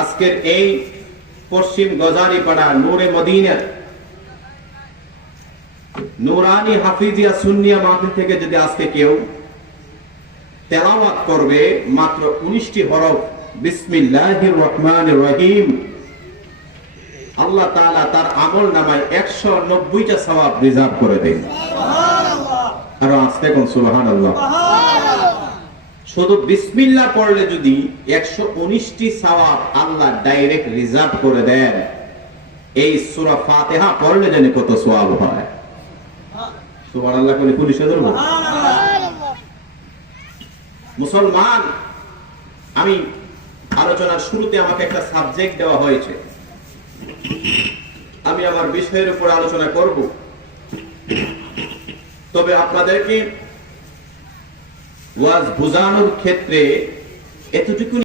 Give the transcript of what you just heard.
আজকের এই পশ্চিম গজারিপাড়া নূরে মদিনা নুরানি হাফিজিয়া সুন্নিয়া মাহফিল থেকে যদি আজকে কেউ তেলাওয়াত করবে মাত্র 19টি হরফ বিসমিল্লাহির রহমানির রহিম, আল্লাহ তাআলা তার আমল নামায় 190টা সওয়াব রিজার্ভ করে দেন। আর আজকে কোন সুবহানাল্লাহ। শুধু বিসমিল্লাহ পড়লে যদি 119টি সওয়াব আল্লাহ ডাইরেক্ট রিজার্ভ করে দেন, এই সূরা ফাতিহা পড়লে জানি কত সওয়াব হয়। সুবহানাল্লাহ বলে পুলিশে ধরব। মুসলমান, আমি আলোচনার শুরুতে আমাকে একটা সাবজেক্ট দেওয়া হয়েছে, আমি আমার বিষয়ের উপর আলোচনা করব। তবে আপনাদেরকে ওয়াজ বোঝানোর ক্ষেত্রে এতটুকু